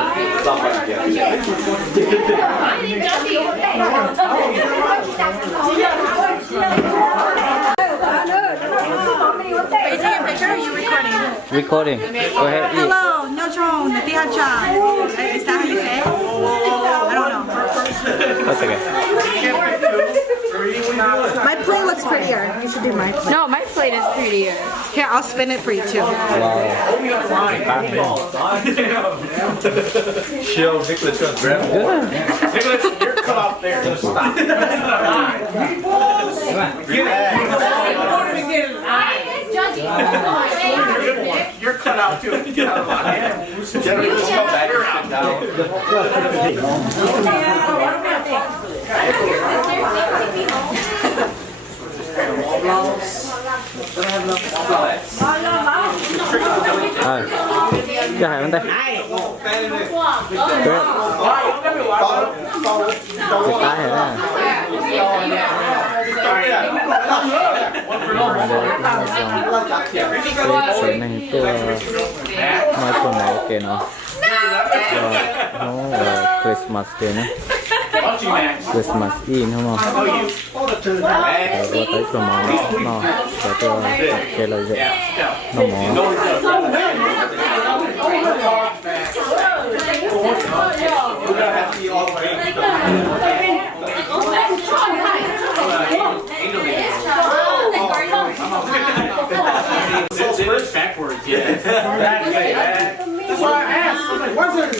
Are you taking a picture or are you recording? Recording. Go ahead. Eat. Hello, Nyochon, Natihacha. Is that how you say it? I don't know. That's okay. My plate looks prettier. You should do my plate. No, my plate is prettier. Here, I'll spin it for you too. Chill, Nicholas, just grab it. Nicholas, you're cut off there. Just stop. You're cut out too. Get out of line. Generally, just come back and sit down. Cho Hải bên đây. Được. Cái tay này nè. Cái này tôi nói cho nó ok nó. Nó Christmas day nữa. Christmas Eve không không? Rồi tới cho mỏ nó để cho cái lời dạy nó mỏ. It's backwards, yeah. That's why I asked. I was like, why is there?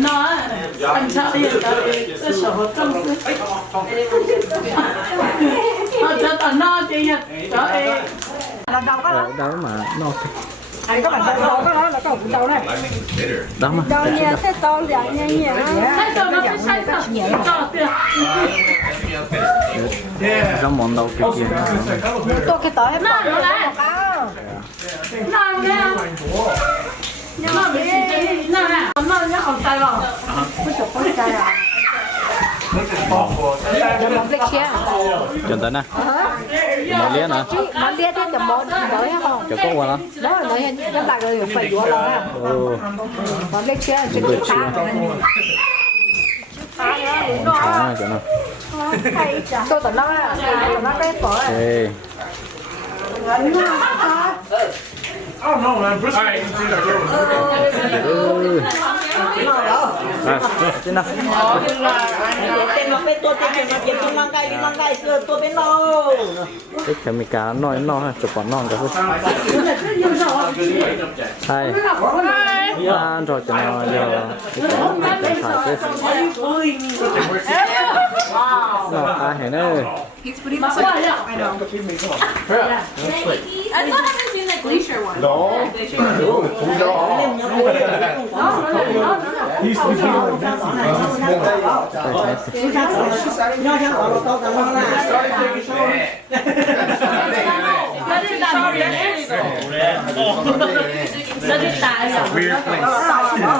nó anh sợ đi cái sở hợp trong cho tận nó chị cho em Đó mà nó Anh có bản thân đó, đó là cổng cháu này. đó mà Đâu nhẹ thế to nhẹ nhẹ. sai cho nó phải sai thật cho tiền trong món đâu cái kia Tôi cái tới nó là nó nghe nó bị nó nè nó nhớ còn tay vào chân tấn à món lia nè Món lia thế chấm món tới không? cho có qua đó Đó là nói các bạn ơi phải đũa đó. Món lia chia là chuyện khác. cho nó Tôi tao nói nó cái phở. Oh no, man. All right. Trên nào cái chấm cá nói nó chụp quả non cái thôi ăn rồi cho nó giờ cái phải nó ai hết nữa He's putting this like, I know. I still haven't seen the glacier one. No. Weird place.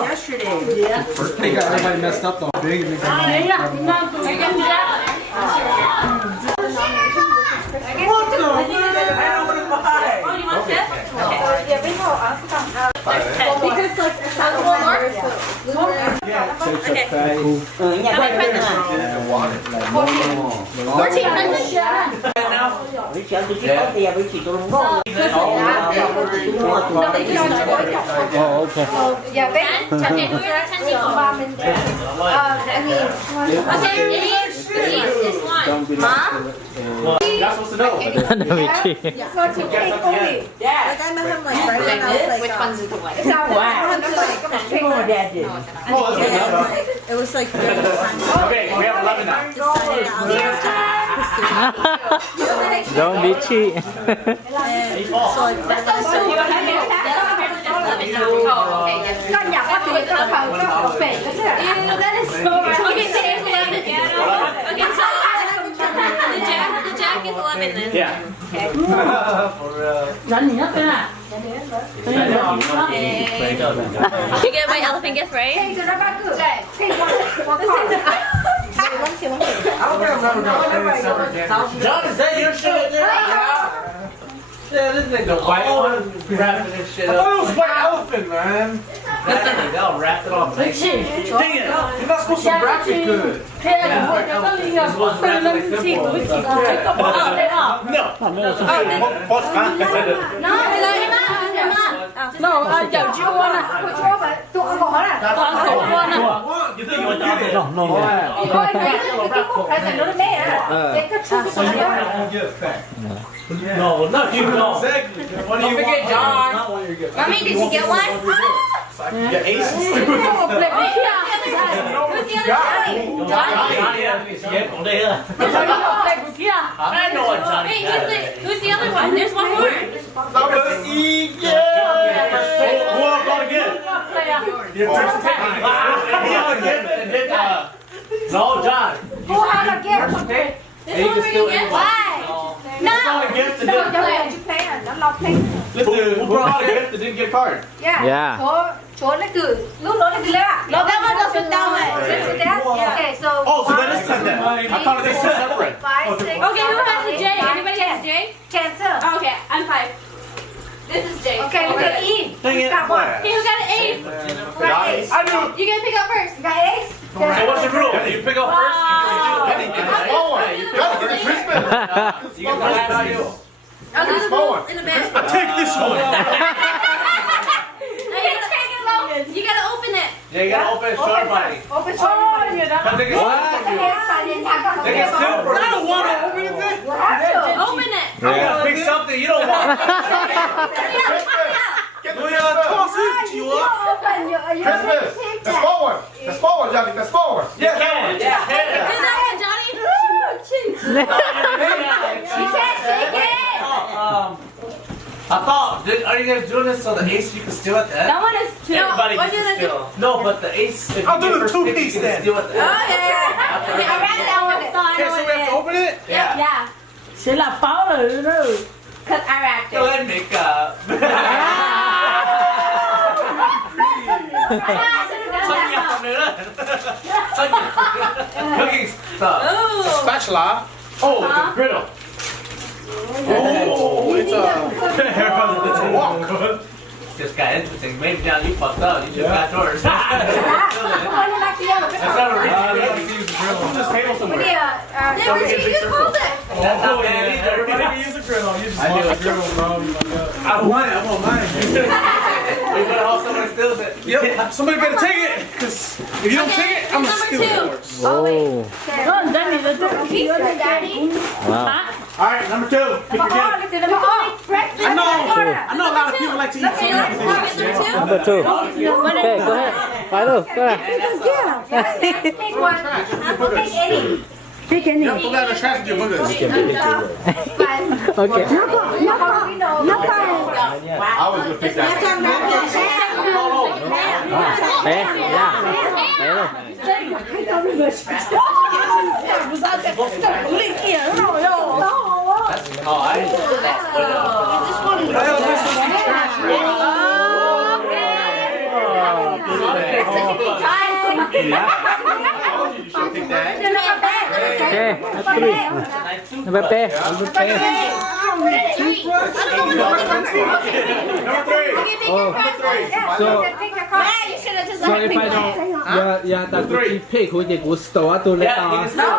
Yesterday. I think everybody messed up though. Big. Because like it's not oh okay Yeah, babe. Okay, who are attending I mean, okay, it is this one. Mom? You're supposed to know. So it's okay, Cody. Like I met him like right when I was like, Which one's is the white? it's not wow. It was like really fun. Okay, we have 11 now. Decided I was don't be cheap so like Oh, okay, yes. Con nhà có tuổi con thằng có bể cái gì? That is so right. Okay, so it's 11. Okay, so the jack is 11 then. Yeah. dẫn nhất thế nào You get my elephant gift, right? John, is that your shit? Yeah, this nigga. The white one wrapping this shit up. I thought it was white elephant, man. They'll wrap it all nice. Dang it. You're not supposed to wrap it good. No, I don't. You wanna? Tụi con hả? Con cổ con à? You think you would get it? No, no. Coi cái phải nó bé à? Cái cấp số của nó. No, not you. No. Exactly. Don't forget John. Mommy, did you get one? Your ace is stupid. Who's the other Johnny? I know what Johnny Wait, who's the other one? There's one more. Number E, yeah. Who I'm gonna get? You're just taking. No, John. Who had a gift? This one for you get? Why? No. Who gift that No, didn't? don't let you play it. Nó lọc play. Who brought a gift that didn't get a card? Yeah. Yeah. Chỗ nó cử. Lúc đó nó cử lên à? Nó đã bắt đầu sit down rồi. Okay, so. Oh, so that is 10 then. I thought they were separate. 5, 6, Okay, who has a J? Anybody has a J? Cancer. Oh, okay, I'm 5. This is J. Okay, look at E. Dang it. Got one. Okay, who got an ace? Right. I knew. You gotta pick up first. You got ace? So what's the rule? You pick up first. You get the small one. You get the Christmas. You get the last few. Oh, there's a rule in the back. Take this one. You gotta open it. Yeah, you gotta open it short body. Open short body. Because they can still. I don't want to open it. Open it. You gotta pick something you don't want. Toss it. You want? Christmas! The small one! The small one, Johnny! The small one! Yeah, can. Do that one, Johnny. You can't shake it. I thought, are you guys doing this so the ace you can steal at the end? That one is two. Everybody What gets do to they do? steal. No, but the ace. If I'll you do get the first pick, two-piece you can then. steal at the Oh, end. yeah. Okay, I read that one, so I Okay, know so we what have it to open it? is. Yeah. Sẽ là pháo rồi đó. Because I wrapped Go it. ahead and make up. Cooking stuff. Ooh. Spatula. Oh, the griddle. Oh, it's a wok. This got interesting. Maybe John, you fucked up. You just got yours. That's not a reason. Just table somewhere. Yeah, but you just called it. That's not bad either. Everybody can use a griddle. You just I want do. a griddle, bro. I want it. I want mine. We better hope someone steals it. Yep, somebody better take it. Because if you don't take it, I'm going to Number steal it. two. Whoa. Con Danny nó tự Pizza, Daddy. Wow. Alright, number 2. Pick your gift. I know a lot of people like to eat Okay, let's some. go get number Number 2. Okay, go ahead. Follow. Go ahead. Pick one. Pick any. Pick any. Put that in the trash and get one of those. Okay. I was going to pick that. Bé, yeah. Bé rồi. Oh, I Okay, that's 3. Number P. Number P. Oh. So, You should have just So let if me I pick. don't, yeah, that would pick who they would store to let Yeah, you can us. steal No, it.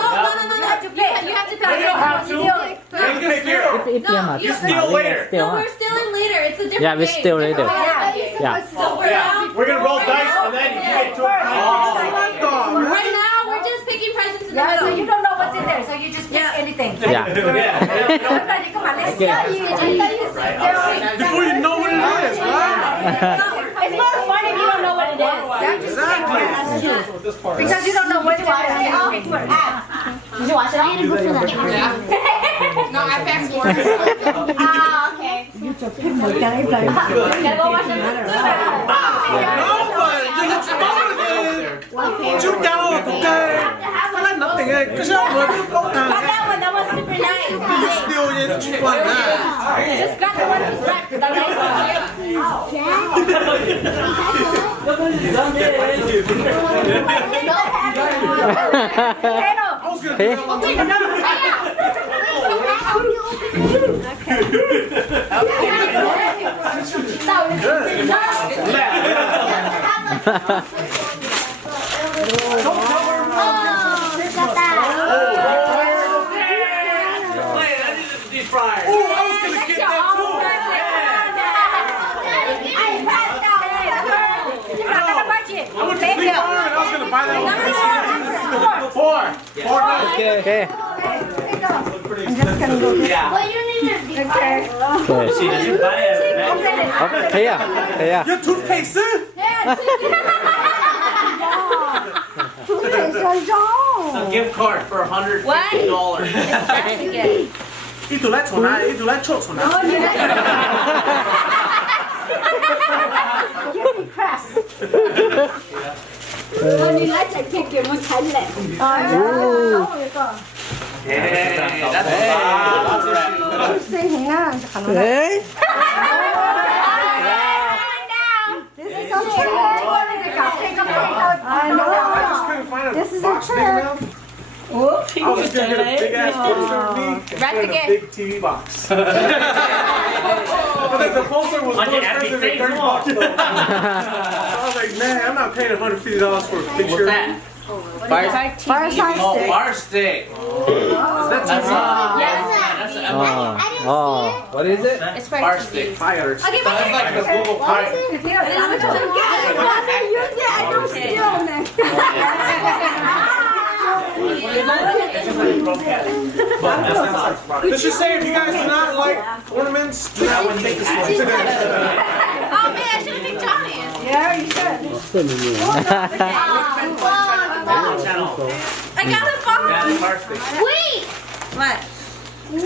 you have to pick. You don't have to. You can steal it. if you No, must. you steal later. Steal, No, huh? we're stealing later. It's a different Yeah, we game. steal later. Yeah. So for Yeah, now, we're gonna roll dice and then you get to it. right now, we're just picking presents in the Yeah, so middle. you don't know what's in there, so you just pick anything. Yeah. Everybody, come on, let's tell you. Before you know what it is, right? It's more fun if you don't know what it is. Exactly. Because you don't know what's in there. You pick one. No, I fast forward. Ah, okay. Gotta go watch them. No, but it's smaller than you down okay. I like nothing, because y'all look Got that one, that was super nice. you still just like that. Just got the one who's wrapped. The nice one. Thế. Deep fryer. Oh, I was gonna get that too. I went to Fleet Farm and I was gonna buy that one. Four nuggets. Okay. Yeah. Well, you need to be quiet. Okay. Did you buy it? Thế à? Thế à? Your toothpaste, sir? It's a gift card for $150. Ít tủ lạnh chỗ nào? Ít tủ lạnh chỗ nào? Hey, that's a lot. Đấy. This is a trick. I was just gonna get a big ass poster of me and a big TV box. But then the poster was more expensive than $30. So I was like, man, I'm not paying $150 for a picture. What's that? Fire stick. Is that TV? That's an Oh. What is it? fire stick. Fire. So it's like the Google Fire. Let's just say if you guys do not like ornaments, then I would take this one. Oh man, I should have picked Johnny. I got a box. Yeah, the fire stick. Wait! What? We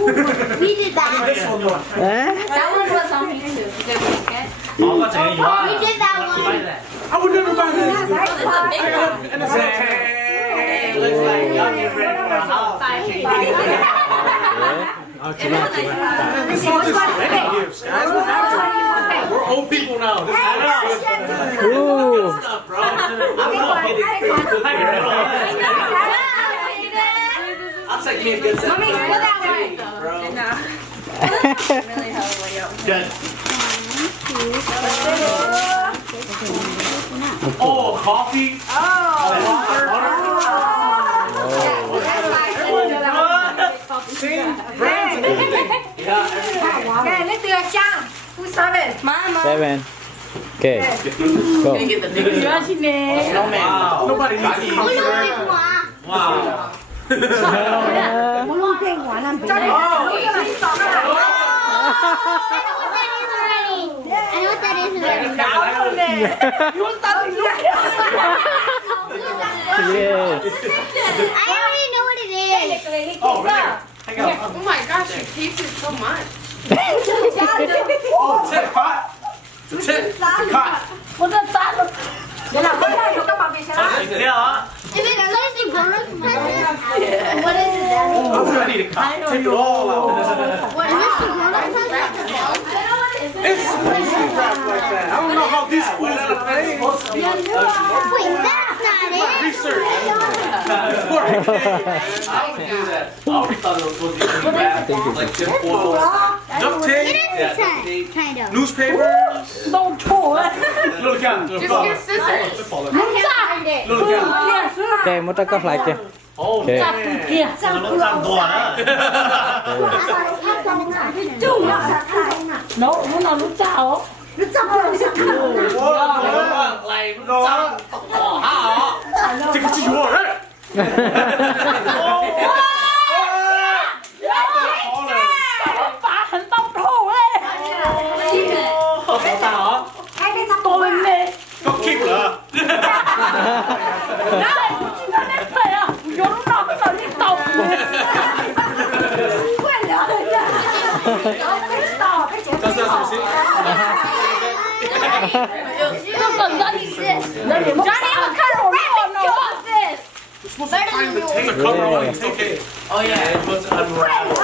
did that. This one more. That one was on YouTube. Did we get? We did that one. I would never buy this. Oh, this is a big one. And it's like, Hey, looks like y'all getting ready for a holiday. it's all just wedding gifts, guys. What happened? We're old people now. This is Ooh. Stuff, bro. I'll take me a good set. Mommy, spill that one. Bro. Really hella way up. Good. Oh, coffee. Okay, let's do a jump. Who's seven? Mama. 7. Okay. Go. Get the niggas. Snowman. Nobody needs to come here. Wow. I know what that is already. Yeah. I already know what it is. Oh, right there. Oh my gosh, you tasted so much. Oh, it's a cot. It's a cot. If it's something gross, what is it? I'm ready to cut. Take it all out. What is this? It's supposed to be wrapped like that. I don't know how these schools are playing. Wait, that's not it. Research. I would do that. I always thought it was supposed to be bad. Like tip oil. Duct It tape, is inside, kind of. newspapers. Little gun. Just get scissors. I can't find it. Little gun. Okay, một trắc cấp lại kìa. Oh, Okay. like, Take it to your head. Go keep it up. That's what I'm saying. You're supposed to find the tape. The cover on the tape. oh yeah, it was unraveled.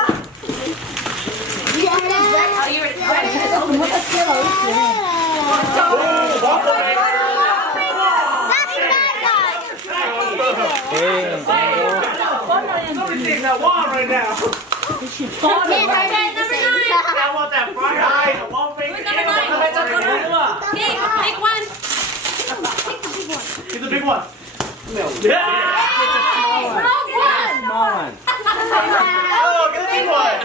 Ê. that wand right now. Okay, number 9. I want that fried eye. I want Where's number 9? Okay, take one. Get the big one. Yeah. Small one. Oh, get the big one.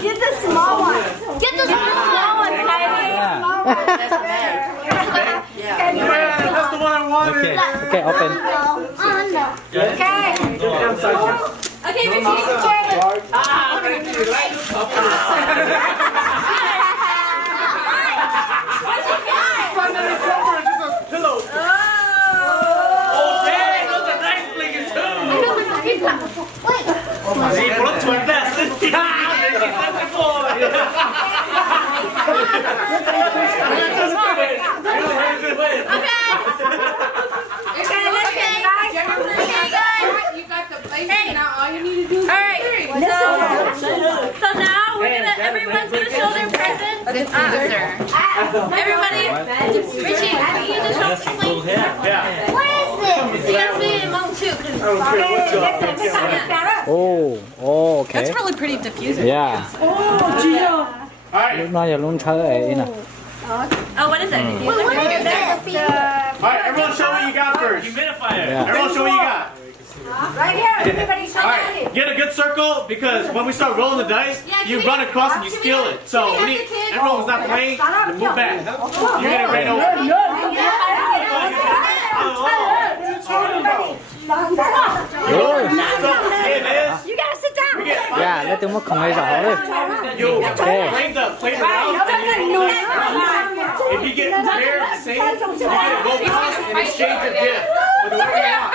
Get the small one. Get the small one, Kylie. Yeah, that's the one I wanted. Okay, okay, open. Okay. Okay, Richie. Ah, Richie, right? Pillow. Oh, dang, those are nice looking too. Sí, por otro You got the place, now all you need to do is Alright, so now everyone's gonna show their presents. Everybody, Richie, can you just help explain? Yeah. What is this? You gotta say it among two. Oh, okay. That's really pretty diffusing. Yeah. All right. น่าจะลุ้นชัดเลยนะ Oh, what is it? What is this? All right, everyone show what you got first. Humidifier. Yeah. Everyone show what you got. Right here. Everybody show All right, get a good circle because when we start rolling the dice, you run across and you steal it. So we need, everyone who's not playing to move back. You get it right over. Hey, Liz. You gotta sit down. We get 5 Yeah, lấy tiếng mất không ai rõ đấy. You Okay. play the round. If you get paired the same, you get a gold cross and exchange your gift with whoever you want.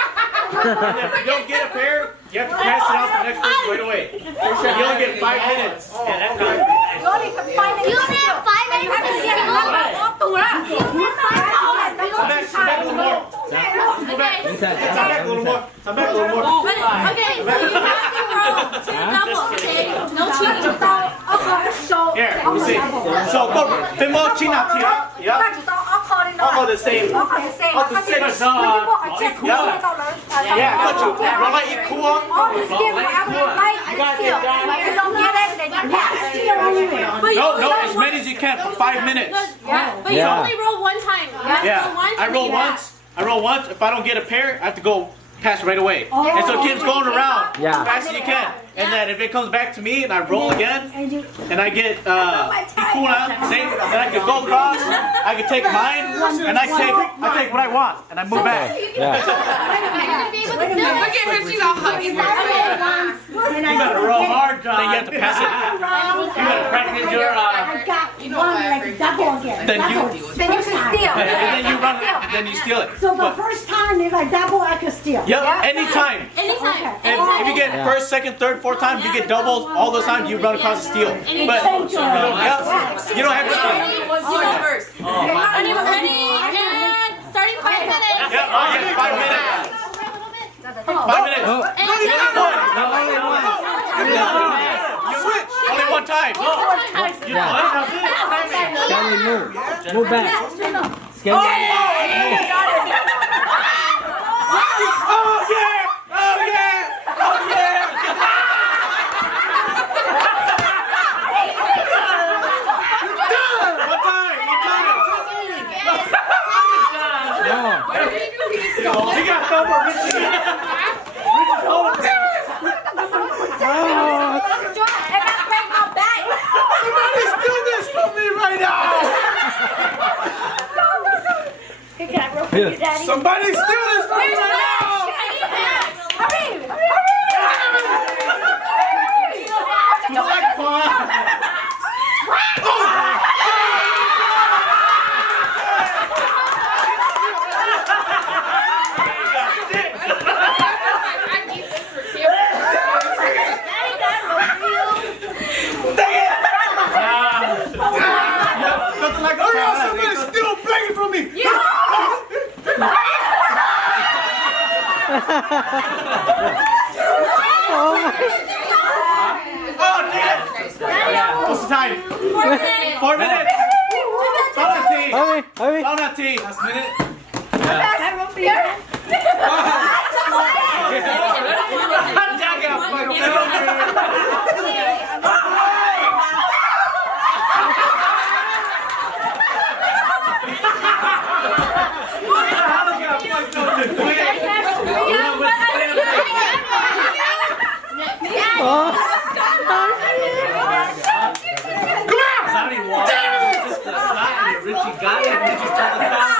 And if you don't get a pair, you have to pass it out to the next person right away. You only get 5 minutes. Yeah, that's good. You only have 5 minutes. You only have 5 minutes. You have to get it off the rack. Come back a little more. Come back. Come back a little more. Come back a little more. Okay, so you have to roll 2 doubles, okay? No cheating. Here, let me see. So go, Bimbo, China, Tia. Yeah. All the same. All the same. Yeah, got you. Roll like equal. No, as many as you can for 5 minutes. But you Yeah. only roll one time. You have to Yeah, roll once I and roll then you once. I roll once. If I don't get a pair, I have to go pass right away. And so it keeps going around Yeah. as fast as you can. And then if it comes back to me and I roll again, and I get Ikuna, same, then I can go across. I can take mine, and I take what I want, and I move back. Yeah. Look at her, she's all hugging her. You gotta roll hard, John. Then you have to pass it. You gotta practice your You know what? then you Then you can steal. and then you run and then you steal it. So the But- first time, if I double, I can steal. Yep, anytime. Anytime. And if you get Yeah. first, second, third, fourth time, you get doubles. All those times you run across the steal. But Change your yep, you don't have to steal. You go first. Anyone ready? And starting 5 minutes. Yep, oh yeah, 5 minutes. 5 minutes. And You only one. You switch. Only one time. Yeah. Can you move? Move back. Can you? Oh yeah! Oh yeah! Oh yeah! One time! No. We got double Richie. Richie's holding. Somebody's doing this for me right now! Here. Somebody's doing this for me right now! Black Paw! I need this for camera. Nothing like a somebody's still begging from me! Oh, damn! What's the time? 4 minutes! 4 minutes! hurry. Donut tea. Last minute. Johnny walked. Richie got it. Richie started the foul.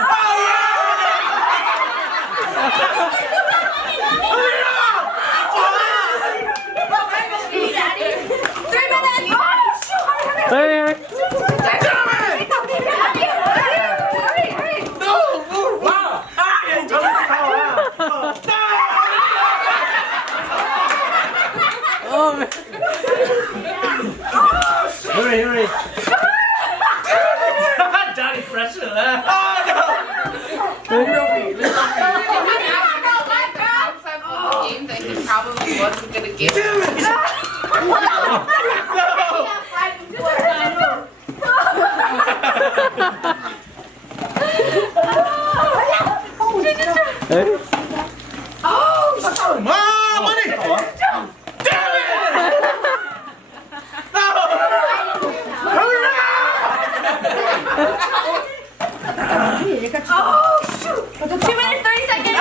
Hurry, hurry. Oh man. Hurry, hurry. Johnny pressure that. Game that he probably wasn't gonna get. Hey. Money! Damn it! Oh, shoot! 2 minutes, 30 seconds!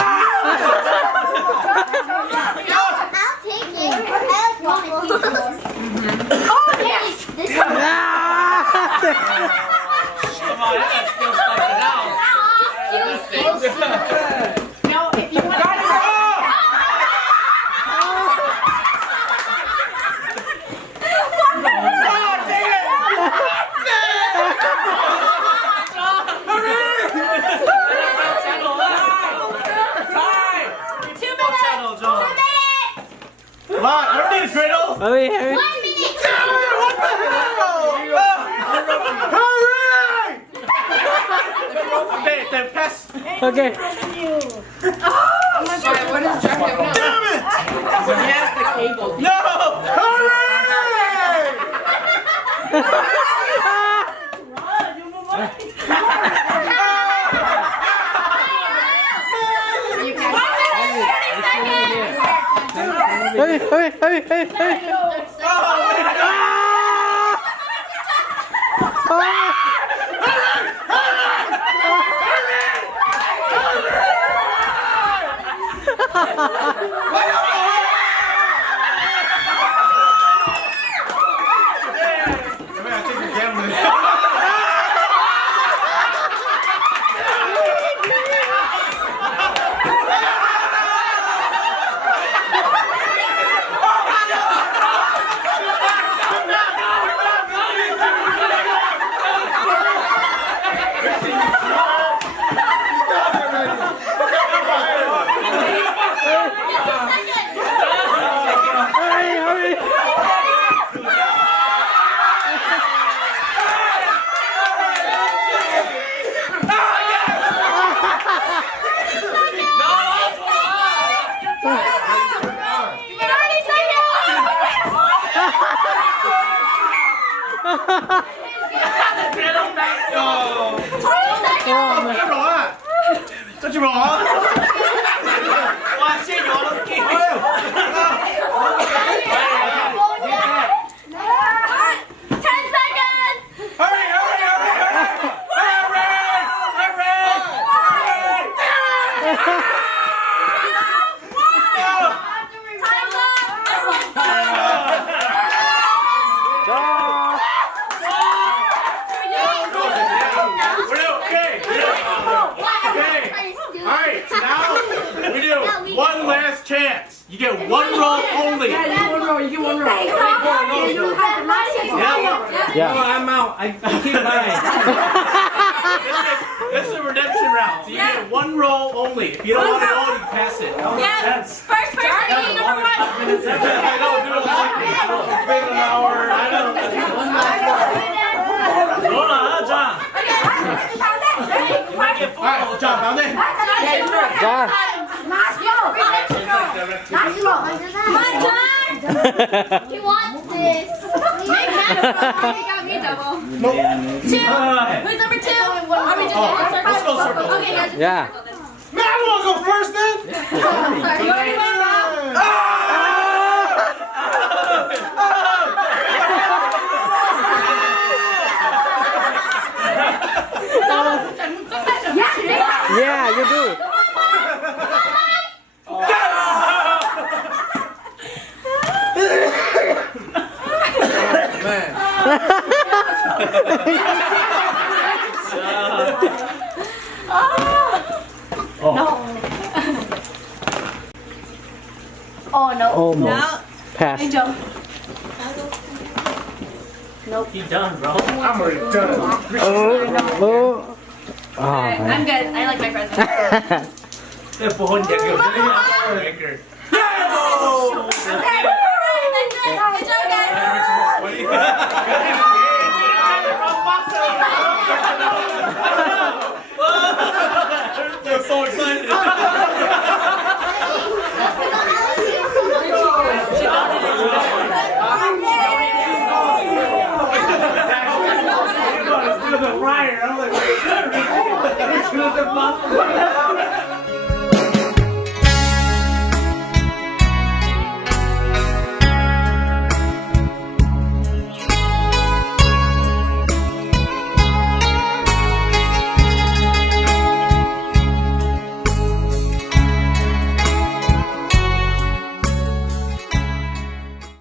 I'll take it. I like waffles. Oh, yes! This is Come on, that's still stuck out. No, if you want to. Come on, I don't need a griddle. Hurry, hurry. 1 minute. What the hell? Hurry! Okay, then pass. Okay. Alright, what is Jack doing now? Damn it! No! Hurry! Hurry, hurry, hurry, hurry, hurry. One last chance. You get one roll only. You get one roll. Yeah. No, I'm out. I keep mine. This is a redemption round. So you get one roll only. If you don't want it all, you pass it. Yes. First person, number 1. I know, do it like it's been an hour. I know. Hold on, John. Alright, John, found it. John. Come on, John. He wants this. got me double. Two. Who's number two? Are we just doing circle? Let's go circle. Okay, yeah. Yeah. Man, I want to go first then. Sorry. You already went now. Yeah, you do. Oh no. Almost. Pass. Angel. He done, bro. I'm already done. Oh. Oh, Alright, man. I'm good. I like my present. They're pohon dia ke. Maker. Okay. Alright, that's it. Good job, guys. They're so excited. I'm like,